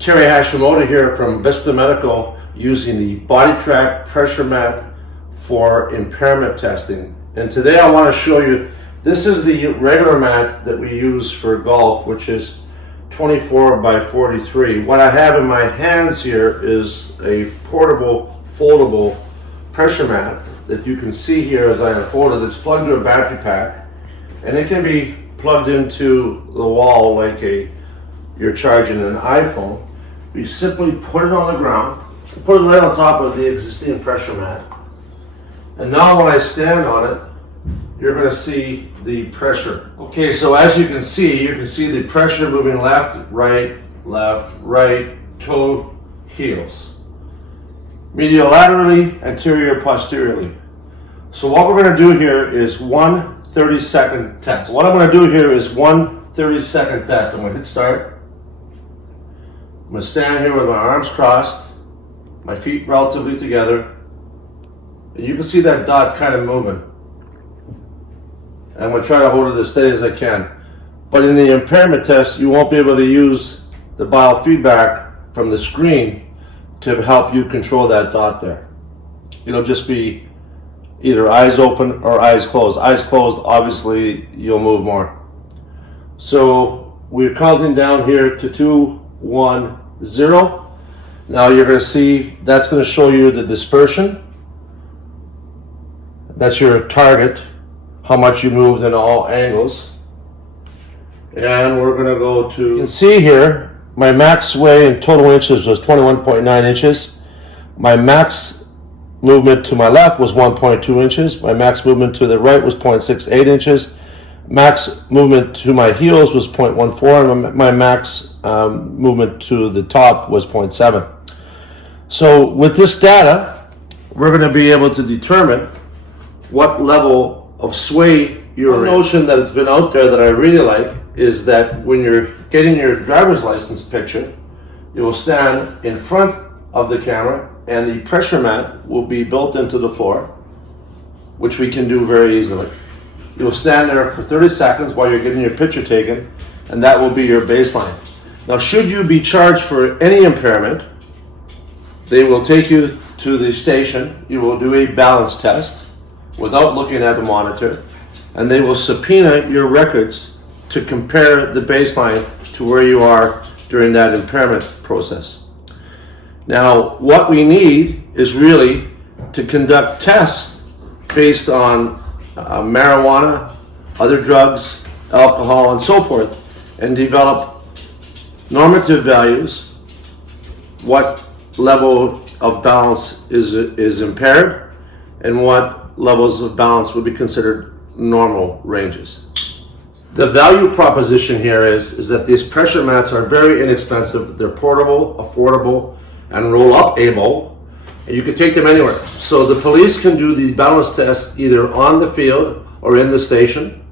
Terry Hashimoto here from Vista Medical, using the BodiTrak pressure mat for impairment testing. And today I want to show you, this is the regular mat that we use for golf, which is 24 by 43. What I have in my hands here is a portable, foldable pressure mat that you can see here as I unfold it. It's plugged to a battery pack, and it can be plugged into the wall like you're charging an iPhone. You simply put it on the ground, put it right on top of the existing pressure mat, and now when I stand on it, you're going to see the pressure. Okay, so as you can see the pressure moving left, right, toe, heels. Medial-laterally, anterior, posteriorly. So what we're going to do here is one 30-second test. What I'm going to do here is one 30-second test. I'm going to hit start. I'm going to stand here with my arms crossed, my feet relatively together, and you can see that dot kind of moving. And I'm going to try to hold it as steady as I can. But in the impairment test, you won't be able to use the biofeedback from the screen to help you control that dot there. It'll just be either eyes open or eyes closed. Eyes closed, obviously, you'll move more. So we're counting down here to 2, 1, 0. Now you're going to see that's going to show you the dispersion. That's your target, how much you moved in all angles. And we're going to go to, you can see here, my max sway in total inches was 21.9 inches. My max movement to my left was 1.2 inches. My max movement to the right was 0.68 inches. Max movement to my heels was 0.14, and my max movement to the top was 0.7. So with this data, we're going to be able to determine what level of sway you're in. One notion that has been out there that I really like is that when you're getting your driver's license picture, you will stand in front of the camera and the pressure mat will be built into the floor, which we can do very easily. You will stand there for 30 seconds while you're getting your picture taken, and that will be your baseline. Now, should you be charged for any impairment, they will take you to the station. You will do a balance test without looking at the monitor, and they will subpoena your records to compare the baseline to where you are during that impairment process. Now, what we need is really to conduct tests based on marijuana, other drugs, alcohol, and so forth, and develop normative values, what level of balance is impaired, and what levels of balance would be considered normal ranges. The value proposition here is that these pressure mats are very inexpensive. They're portable, affordable, and roll-up able. And you can take them anywhere. So the police can do these balance tests either on the field or in the station.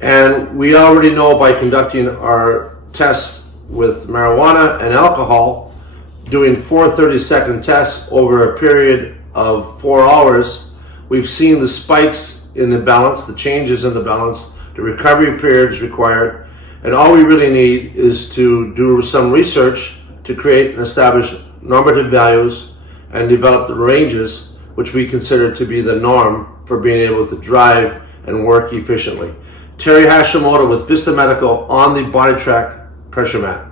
And we already know by conducting our tests with marijuana and alcohol, doing 4 30-second tests over a period of 4 hours, we've seen the spikes in the balance, the changes in the balance, the recovery periods required, and all we really need is to do some research to create and establish normative values and develop the ranges which we consider to be the norm for being able to drive and work efficiently. Terry Hashimoto with Vista Medical on the BodiTrak pressure mat.